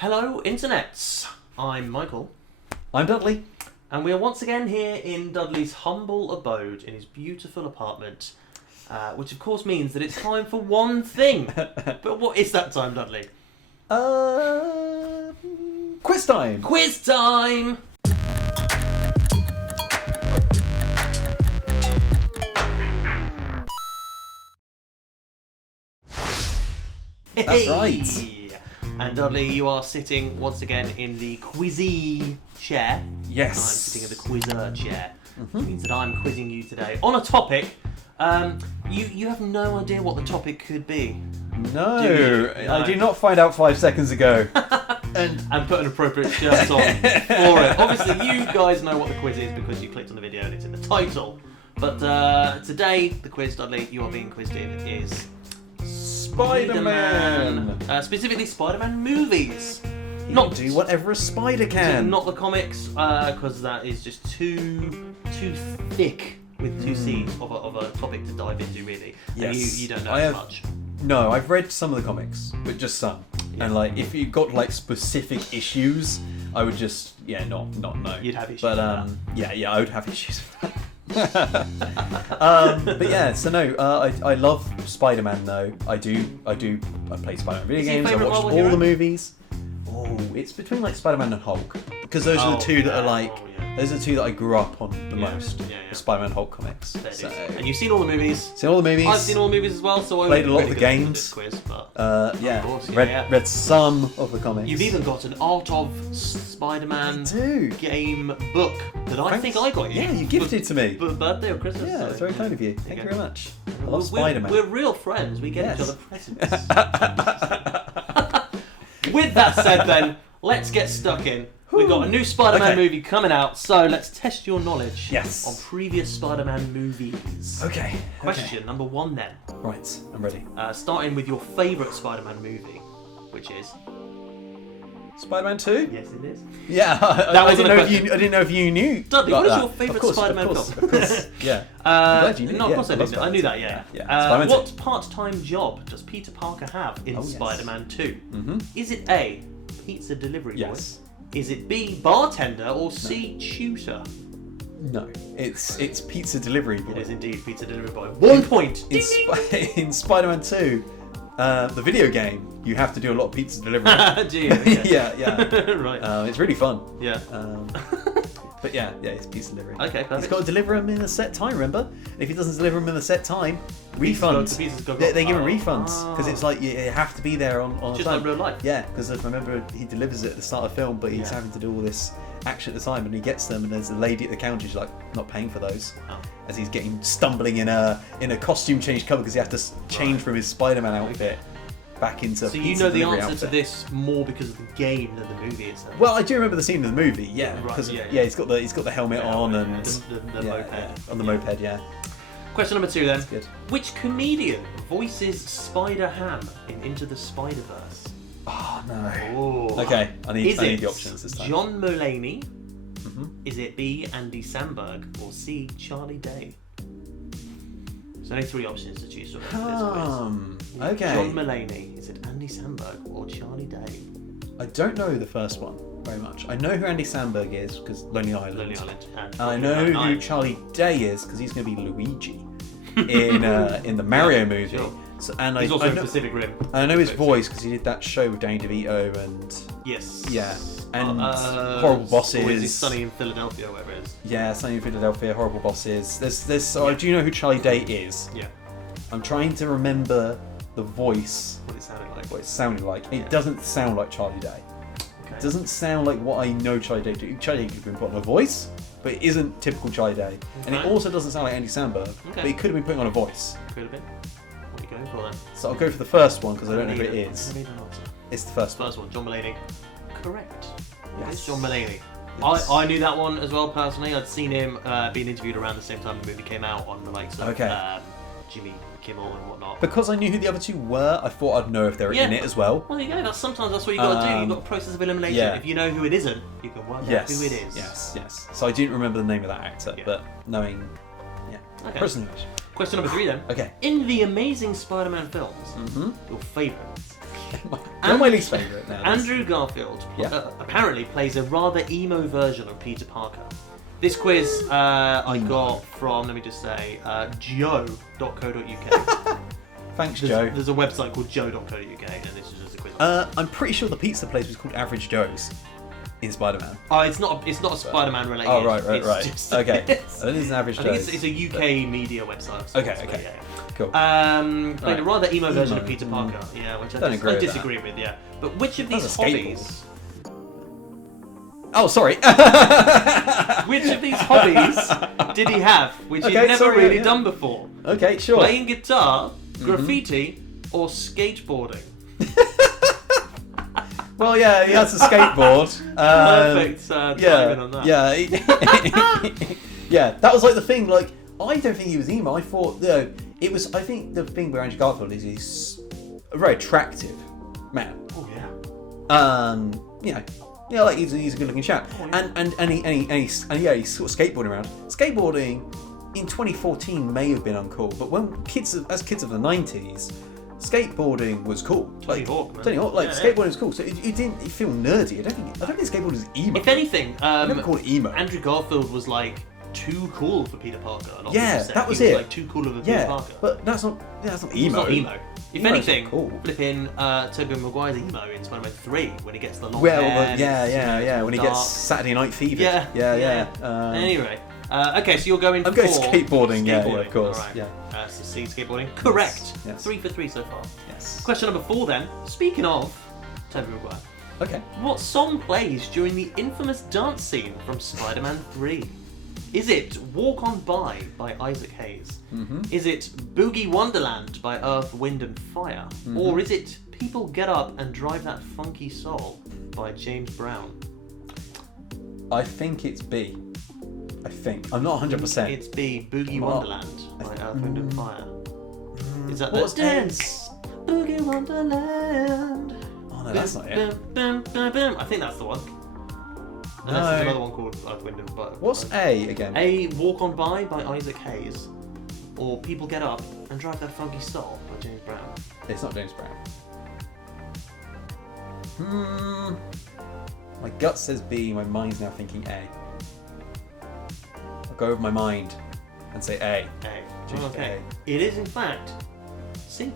Hello, internets. I'm Michael. I'm Dudley. And we are once again here in Dudley's humble abode in his beautiful apartment, which of course means that it's time for one thing. But what is that time, Dudley? Quiz time! Quiz time! That's right. And Dudley, you are sitting once again in the quizzy chair. Yes. I'm sitting in the quizzer chair. Which means that I'm quizzing you today on a topic. You have no idea what the topic could be. No, I did not find out 5 seconds ago. and put an appropriate shirt on for it. Obviously, you guys know what the quiz is because you clicked on the video and it's in the title. But today, the quiz, Dudley, you are being quizzed in is Spider-Man. Specifically, Spider-Man movies. You can do whatever a spider can. Not the comics, because that is just too thick with two C's of a topic to dive into, really. Yes. And you don't know much. No, I've read some of the comics, but just some. Yeah. And like, if you got like specific issues, I would just not know. You'd have issues. But I would have issues with that. But yeah, so no, I love Spider-Man though. I play Spider-Man video games. I watched all the movies. Oh, it's between like Spider-Man and Hulk, because those are the two that are like those are the two that I grew up on the most. The Spider-Man Hulk comics. So, and you've seen all the movies. Seen all the movies. I've seen all the movies as well. So I played a lot of the games. Quiz, but read some of the comics. You've even got an Art of Spider-Man game book that I think I got you. Yeah, you gifted to me. Birthday or Christmas. Yeah, it's very kind of you. Thank you very much. I love Spider-Man. We're real friends. We get each other presents. With that said, then, let's get stuck in. We've got a new Spider-Man movie coming out, so let's test your knowledge on previous Spider-Man movies. Okay. Question number 1 then. Right, I'm ready. Starting with your favourite Spider-Man movie, which is... Spider-Man 2? Yes, it is. Yeah, I didn't know if you knew. Dudley, what is your favourite Spider-Man film? Of course, yeah. I'm glad you knew. No, of course I did. I knew that, yeah. What part-time job does Peter Parker have in Spider-Man 2? Is it A, pizza delivery boy? Yes. Is it B, bartender, or C, tutor? No, it's pizza delivery boy. It is indeed pizza delivery boy. 1 point! In Spider-Man 2, the video game, you have to do a lot of pizza delivery. Do you? Okay. yeah. Right. It's really fun. Yeah. But yeah, it's pizza delivery. Okay, perfect. He's got to deliver them in a set time, remember? And if he doesn't deliver them in a set time, refunds. They give him refunds, because it's like you have to be there on just time. like real life. Yeah, because I remember he delivers it at the start of the film, but he's having to do all this action at the time, and he gets them, and there's a lady at the counter who's like, not paying for those. As he's stumbling in a costume change cover, because he has to change from his Spider-Man outfit back into. So you know the answer to this more because of the game than the movie itself. Well, I do remember the scene in the movie, because he's got the helmet on and the moped on the moped, Question number 2 then. Good. Which comedian voices Spider-Ham in Into the Spider-Verse? Oh no. Oh. Okay, I need the options this time. John Mulaney? Is it B, Andy Samberg, or C, Charlie Day? There's only 3 options to choose from for this quiz. Okay. John Mulaney, is it Andy Samberg or Charlie Day? I don't know the first one very much. I know who Andy Samberg is because Lonely Island. And I know who Charlie Day is because he's going to be Luigi in the Mario movie. Sure. So, and he's also in Pacific Rim. I know his voice because he did that show with Danny DeVito and and Horrible Bosses. Or is it Sunny in Philadelphia, or whatever it is? Yeah, Sunny in Philadelphia, Horrible Bosses. Do you know who Charlie Day is? Yeah. I'm trying to remember the voice. What it sounded like. What it sounded like. It doesn't sound like Charlie Day. Okay. It doesn't sound like what I know Charlie Day to. Charlie Day could have been put on a voice, but it isn't typical Charlie Day. Okay. And it also doesn't sound like Andy Samberg, but he could have been putting on a voice. Could have been. What are you going for then? So I'll go for the first one because I don't know who it is. It's the first one. First one, John Mulaney. Correct. Yes. It's John Mulaney. Yes. I knew that one as well personally. I'd seen him being interviewed around the same time the movie came out on the likes of Jimmy Kimmel and whatnot. Because I knew who the other two were, I thought I'd know if they were in it as well. Well, there you go. Sometimes that's what you've got to do. You've got a process of elimination. Yeah. If you know who it isn't, you can work out who it is. Yes. So I didn't remember the name of that actor, but knowing, Okay. Person. Question number 3 then. Okay. In the Amazing Spider-Man films, your favourite You're my least favourite now. Andrew Garfield apparently plays a rather emo version of Peter Parker. This quiz I got from, let me just say, joe.co.uk. Thanks, Joe. There's a website called joe.co.uk, and this is just a quiz. I'm pretty sure the pizza place was called Average Joe's in Spider-Man. Oh, it's not a Spider-Man related. Oh, right. Just, Okay. It is an Average Joe's. It's a UK media website. Okay. Yeah. Cool. Playing a rather emo version of Peter Parker. Yeah, which I disagree with. Yeah, but which of these hobbies? Oh, sorry. Which of these hobbies did he have, which he'd never really done before? Okay, sure. Playing guitar, graffiti, or skateboarding? Well, yeah, he has a skateboard. Perfect timing on that. Yeah. Yeah, that was like the thing. Like, I don't think he was emo. I thought, it was. I think the thing with Andrew Garfield is he's a very attractive man. Oh yeah. Like he's a good-looking chap, and he's sort of skateboarding around. Skateboarding in 2014 may have been uncool, but when kids of the 90s, skateboarding was cool. Tony Hawk, skateboarding was cool. So it didn't feel nerdy. I don't think skateboarding is emo. If anything, I never called it emo. Andrew Garfield was like too cool for Peter Parker. That was he it. Was, like too cool of a Peter Parker. But that's not emo. It's not emo. If anything, cool. Flipping Tobey Maguire's emo in Spider-Man 3 when he gets the long hair. When he gets Saturday Night Fever. Yeah. Anyway, okay, so you're going. I'm going skateboarding. Yeah, of course. Right. So C, skateboarding. Correct. Yes. 3 for 3 so far. Yes. Question number 4 then. Speaking of Tobey Maguire. Okay. What song plays during the infamous dance scene from Spider-Man 3? Is it Walk On By Isaac Hayes? Mm-hmm. Is it Boogie Wonderland by Earth, Wind and Fire? Mm-hmm. Or is it People Get Up and Drive That Funky Soul by James Brown? I think it's B. I'm not 100%. It's B, Boogie Wonderland by Earth, Wind and Fire. Is that What's the dance? Boogie Wonderland. Oh no, that's not it. I think that's the one. No. There's another one called Earth, Wind and Fire. What's A again? A, Walk On By Isaac Hayes. Or People Get Up and Drive That Funky Soul by James Brown. It's not James Brown. My gut says B, my mind's now thinking A. I'll go with my mind and say A. Okay. It is in fact C.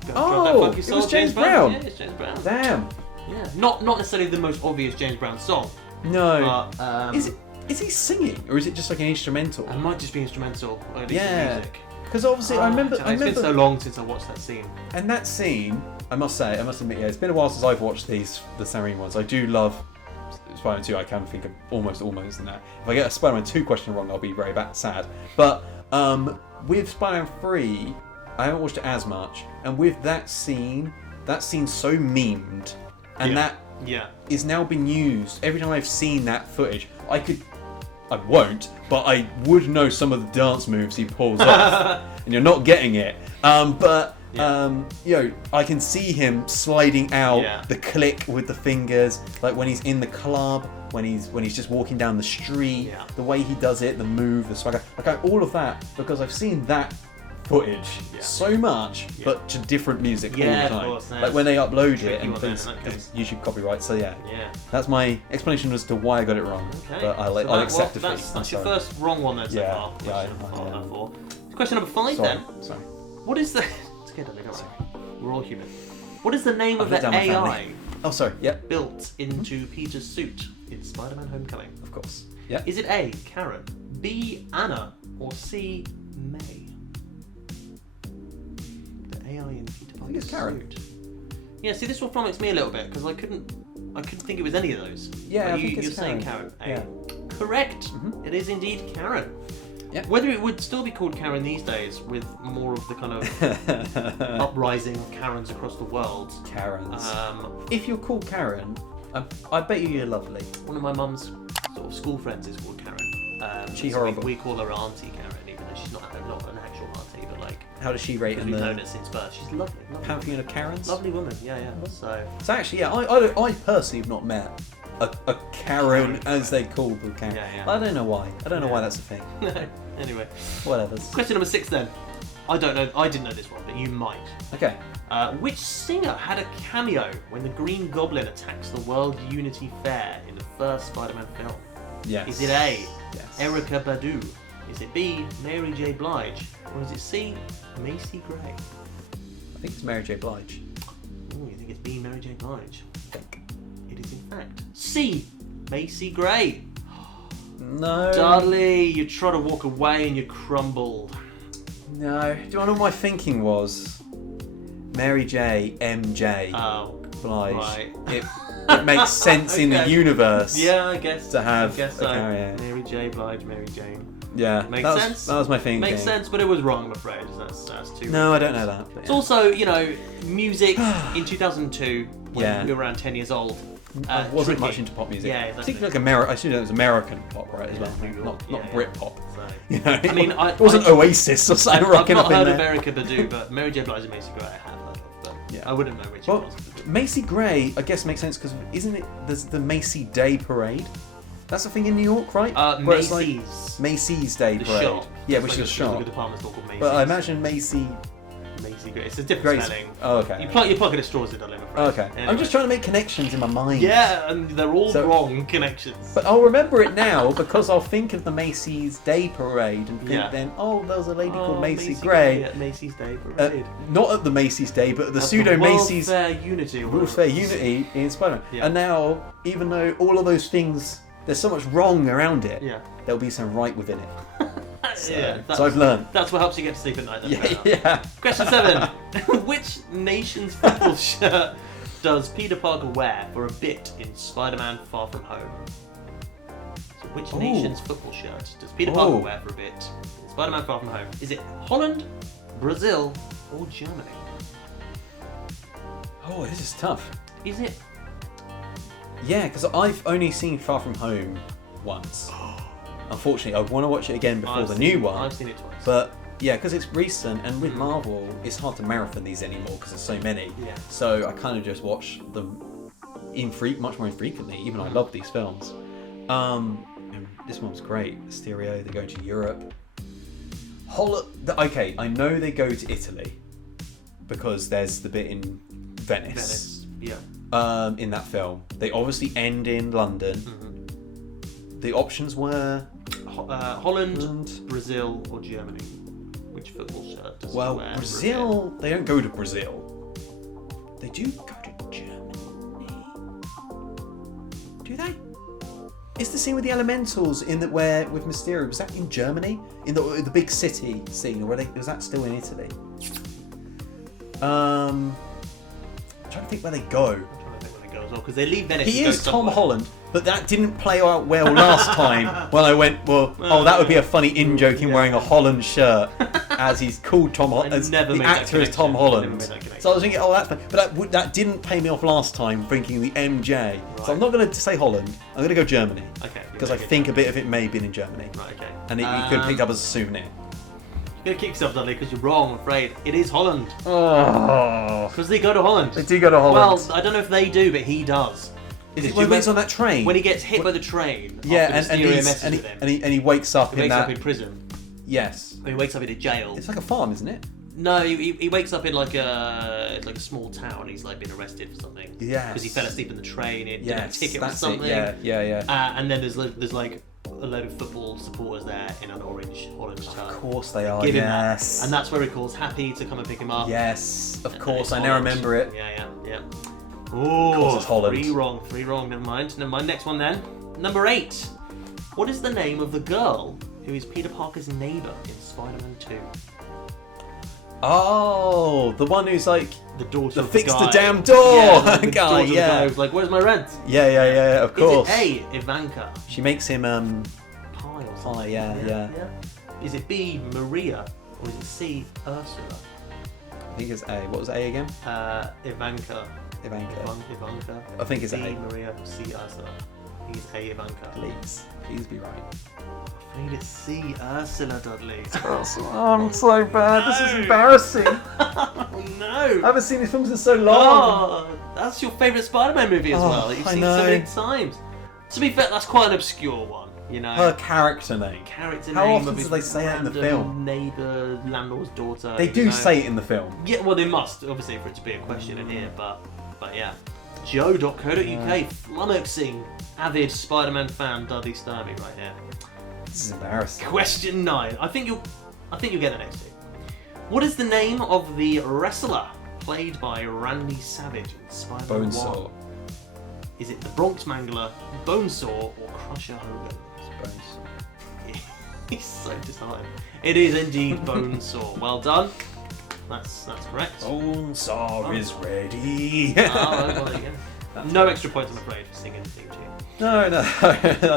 Drive That Oh, Funky it Soul, was James Brown. Yeah, it's James Brown. Damn. Yeah. Not necessarily the most obvious James Brown song. No. But, is he singing or is it just like an instrumental? It might just be instrumental. Or music. Because obviously I remember. It's been so long since I watched that scene. And that scene, I must admit, it's been a while since I've watched the Sam Raimi ones. I do love Spider-Man 2. I can think of almost in that. If I get a Spider-Man 2 question wrong, I'll be very sad. But with Spider-Man 3, I haven't watched it as much. And with that scene so memed, and that is now been used every time I've seen that footage. I won't, but I would know some of the dance moves he pulls off, and you're not getting it. I can see him sliding out the click with the fingers, like when he's in the club, when he's just walking down the street, the way he does it, the move, the swagger, all of that, because I've seen that footage so much, but to different music all the time. Of course, like when they upload it and things, YouTube copyright. So that's my explanation as to why I got it wrong. Okay. But I'll accept defeat. That's your first wrong one then so far. Question number 5 then. Sorry. What is the? It's okay, don't worry. We're all human. What is the name of the AI? Oh, sorry. Yeah. Built into Peter's suit in Spider-Man: Homecoming. Of course. Yeah. Is it A, Karen, B, Anna, or C, May? AI in Peter Parker's I think it's Karen. suit. Yeah, see, this one flummoxed me a little bit because I couldn't think it was any of those. Yeah, but I think you're it's saying Karen. Yeah. Correct. Mm-hmm. It is indeed Karen. Yeah. Whether it would still be called Karen these days, with more of the kind of uprising of Karens across the world. Karens. If you're called Karen, I bet you're lovely. One of my mum's sort of school friends is called Karen. She's horrible. We call her Auntie Karen, even though she's not an actual auntie, but like. How does she rate in we've the known her since birth. She's lovely. Pantheon of Karens? Lovely woman. Yeah. So actually, I personally have not met a Karen, as they call the Karen. Yeah. I don't know why. I don't know why that's a thing. Anyway. Whatever. Question number 6 then. I don't know. I didn't know this one, but you might. Okay. Which singer had a cameo when the Green Goblin attacks the World Unity Fair in the first Spider-Man film? Yes. Is it A, Yes. Erykah Badu? Is it B, Mary J. Blige? Or is it C, Macy Gray? I think it's Mary J. Blige. Oh, you think it's B, Mary J. Blige? I think. It is in fact C, Macy Gray. No. Dudley, you tried to walk away and you crumbled. No. Do you know what my thinking was? Mary J. MJ. Oh, Blige. right. It makes sense in the Okay. universe. Yeah, I guess. To have I guess a so. carrier. Mary J. Blige, Mary Jane. Yeah. Makes that sense. That was my thinking. Makes sense, but it was wrong, I'm afraid. That's too. No, I don't know that. But It's yeah. also, you know, music in 2002 when Yeah. we were around 10 years old. I wasn't tricky. much into pop music. Yeah, exactly. Particularly like I assume it was American pop, right, as well. Yeah, Not yeah. Brit pop. So, You know, I mean, it wasn't Oasis or something I've rocking not up in heard of there. Erykah Badu, but Mary J. Blige and Macy Gray I have heard of, but Yeah. I wouldn't know which Well, it was. Macy Gray, I guess, makes sense because isn't it? There's the Macy Day Parade. That's a thing in New York, right? Where it's like Macy's. Macy's Day The Parade. shop. Yeah, It's which like is a shop. Like a department store called Macy's. But I imagine Macy Gray. It's a different Gray's. spelling. Oh, okay. You're plugging at straws, Dudley, I'm afraid. Okay. Anyway. I'm just trying to make connections in my mind. Yeah, and they're all So- wrong connections. But I'll remember it now because I'll think of the Macy's Day Parade and think Yeah. then, oh, there was a lady called Macy Macy Gray. at Macy's Day Parade. Not at the Macy's Day, but at the At pseudo World Macy's Fair Unity. or World whatever Fair it is. Unity in Spider-Man. Yeah. And now, even though all of those things, there's so much wrong around it, Yeah. there'll be some right within it. So, Yeah, so I've learned. That's what helps you get to sleep at night. Then, fair Yeah, enough. yeah. Question 7. Which nation's football shirt does Peter Parker wear for a bit in Spider-Man Far From Home? So which Ooh. nation's football shirt does Peter Parker Ooh. wear for a bit in Spider-Man Far From Home? Is it Holland, Brazil, or Germany? Oh, this is tough. Is it? Yeah, because I've only seen Far From Home once. Unfortunately, I want to watch it again before the new one. I've seen it twice. But yeah, because it's recent, and with Marvel, it's hard to marathon these anymore because there's so many. Yeah. So I kind of just watch them much more infrequently, even though I love these films. And this one was great. Mysterio, they go to Europe. Okay, I know they go to Italy because there's the bit in Venice. Yeah. In that film, they obviously end in London. Mm-hmm. The options were Holland, Brazil, or Germany. Which football shirt does he wear? for a Brazil. They don't go to Brazil. They do go to Germany. Do they? Is the scene with the Elementals in that where with Mysterio, was that in Germany? In the big city scene, or was that still in Italy? I'm trying to think where they go. I'm trying to think where they go as well, because they leave Venice. He and go is Tom somewhere. Holland, but that didn't play out well last time when I went, well, oh, that would be a funny in-joke him wearing a Holland shirt as he's called Tom Holland. As never the made that actor is connection. Tom Never Holland. made that connection. So I was thinking, oh, that's fine. But that didn't pay me off last time thinking the MJ. So I'm not going to say Holland. I'm going to go Germany. Okay. Because I think a bit of it may have been in Germany. Right, okay. And you could have picked up as a souvenir. You're going to kick yourself, Dudley, because you're wrong, I'm afraid. It is Holland. Oh. Because they go to Holland. They do go to Holland. Well, I don't know if they do, but he does. Is it when when he's on that train? When he gets hit by the train. yeah, after and Mysterio he's, messes and, with him. he wakes up He in wakes that. up in prison. Yes. Or he wakes up in a jail. It's like a farm, isn't it? No, he wakes up in like a small town. He's like been arrested for something. Yes. Because he fell asleep in the train. It did a Yes, ticket or that's something. it. Yeah. And then there's like a load of football supporters there in an orange Holland shirt. Of course they are. Give him Yes. that. And that's where he calls Happy to come and pick him up. Yes, of And course. it's I now Holland. remember it. Yeah. Oh, course it's Holland. 3 wrong. Never mind. Next one then. Number 8. What is the name of the girl who is Peter Parker's neighbour in Spider-Man 2? Oh, the one who's like The daughter the of fix the the guy. damn door Yeah, the guy. daughter of the guy Yeah. who's like, where's my rent? Yeah. Of course. Is it A, Ivanka? She makes him Pie or something? Oh, yeah. Is it B, Maria? Or is it C, Ursula? I think it's A. What was A again? Ivanka. Ivanka. I think it's B, A. Maria, C, Ursula. I think it's A, Ivanka. Please be right. I think it's C, Ursula, Dudley. Oh, I'm so bad. This is No. embarrassing. Oh no! I haven't seen these films in so long. Oh, that's your favourite Spider-Man movie as Oh, well. That you've I seen know. so many times. To be fair, that's quite an obscure one. You know, her character name. Character How name. often do they say it in the film? Neighbour, landlord's daughter. They do say it in the film. Yeah, well, they must, obviously, for it to be a question in here, but yeah. Joe.co.uk, flummoxing, avid Spider-Man fan Dudley Sturby right here. This is embarrassing. Question 9. I think you'll get the next two. What is the name of the wrestler played by Randy Savage in Spider-Man 1? Bonesaw. Is it the Bronx Mangler, Bonesaw, or Crusher Hogan? Bonesaw. He's so disheartened. It is indeed Bonesaw. Well done. That's correct. Bonesaw is ready. Oh, well, there you go. No extra points, I'm afraid, for singing the theme tune. No,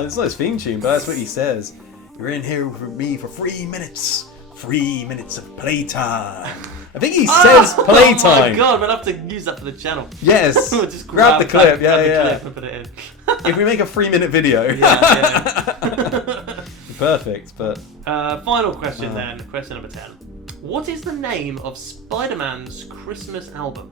it's not his theme tune, but that's what he says. You're in here with me for 3 minutes. 3 minutes of playtime. I think he says playtime. Oh my god, we'll have to use that for the channel. Yes. We'll just grab the clip. grab the Yeah. clip and put it in. If we make a 3-minute video. Yeah. Perfect, but... Final question then, question number 10. What is the name of Spider-Man's Christmas album?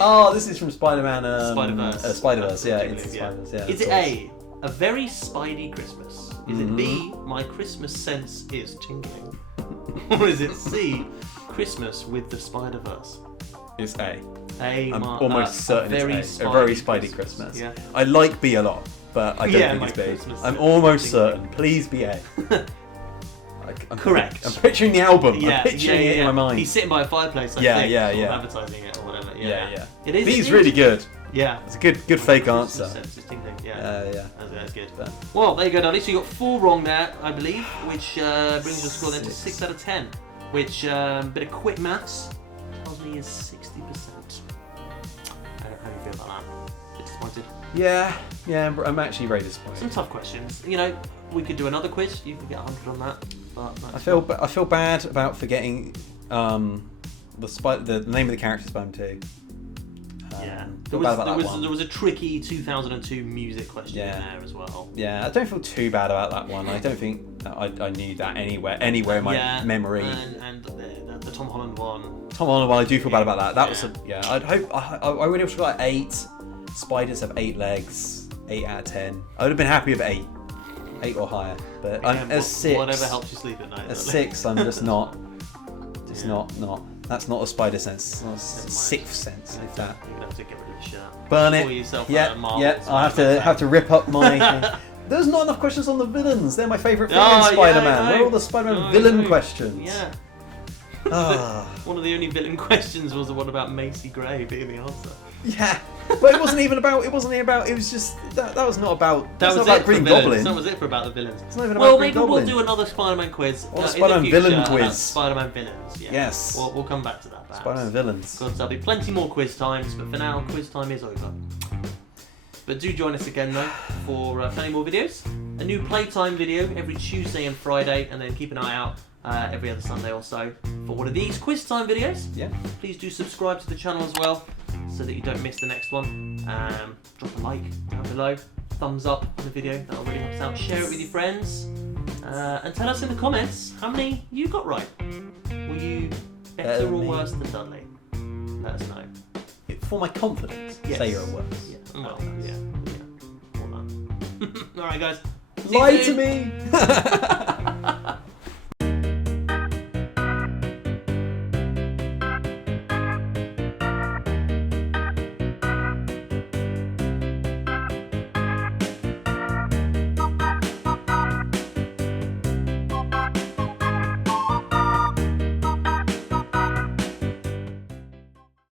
Oh, this is from Spider-Man... Spider-Verse. Spider-Verse, yeah. Into Spider-Verse, yeah. Is it A, A Very Spidey Christmas? Is it B, My Christmas Sense is Tingling? Or is it C, Christmas with the Spider-Verse? It's A. I'm almost certain it's A. A Very Spidey Christmas. Yeah. I like B a lot, but I don't think it's B. I'm almost certain. Please be A. I'm Correct. I'm picturing the album. Yeah, I'm picturing it in my mind. He's sitting by a fireplace, I think, advertising it or whatever. Yeah. It is. B's really good. Yeah. It's a good fake Christmas answer. sense is tingling. Yeah. That's good. But- Well, there you go, Dudley. So you got 4 wrong there, I believe, which brings your score then to 6 out of 10. Which, bit of quick maths tells me is 60%. How do you feel about that? Bit disappointed? Yeah, I'm actually very disappointed. Some tough questions. You know, we could do another quiz. You could get 100 on that. But I feel bad about forgetting the name of the character Spider-Man 2. Yeah, Feel there bad about that one. was a tricky 2002 music question in there as well. Yeah, I don't feel too bad about that one. I don't think that I knew that anywhere in my memory. And the Tom Holland one. Tom Holland one, I do feel bad about that. That was I'd hope I would have got 8. Spiders have 8 legs. 8 out of 10. I would have been happy with 8. 8 or higher, but I'm a 6. Whatever helps you sleep at night. A 6, I'm just not. Not. That's not a spider sense. It's not a 6th sense. If that. You're gonna have to get rid of the shirt. Burn it. Pour yourself I have to rip up my. There's not enough questions on the villains. They're my favourite thing in Spider-Man. Where are all the Spider-Man villain questions? Yeah. Ah. One of the only villain questions was the one about Macy Gray being the answer. Yeah, but it wasn't even about. It was just that was not about. That was not about it Green for villains. Goblin. That was it for about the villains. It's not even about Green Goblin. Maybe we'll do another Spider-Man quiz. Or in Spider-Man the future villain quiz. about Spider-Man villains. Yeah. Yes. We'll come back to that. Perhaps. Spider-Man villains. Because there'll be plenty more quiz times, but for now, quiz time is over. But do join us again though for plenty more videos. A new Playtime video every Tuesday and Friday, and then keep an eye out every other Sunday or so for one of these quiz time videos. Yeah. Please do subscribe to the channel as well, so that you don't miss the next one. Drop a like down below, thumbs up on the video, that'll really help us out. Share it with your friends, and tell us in the comments how many you got right. Were you better or worse than Dudley? Let us know. For my confidence, say you're worse. Yeah. Well, yeah. All done. Alright guys. Lie to me!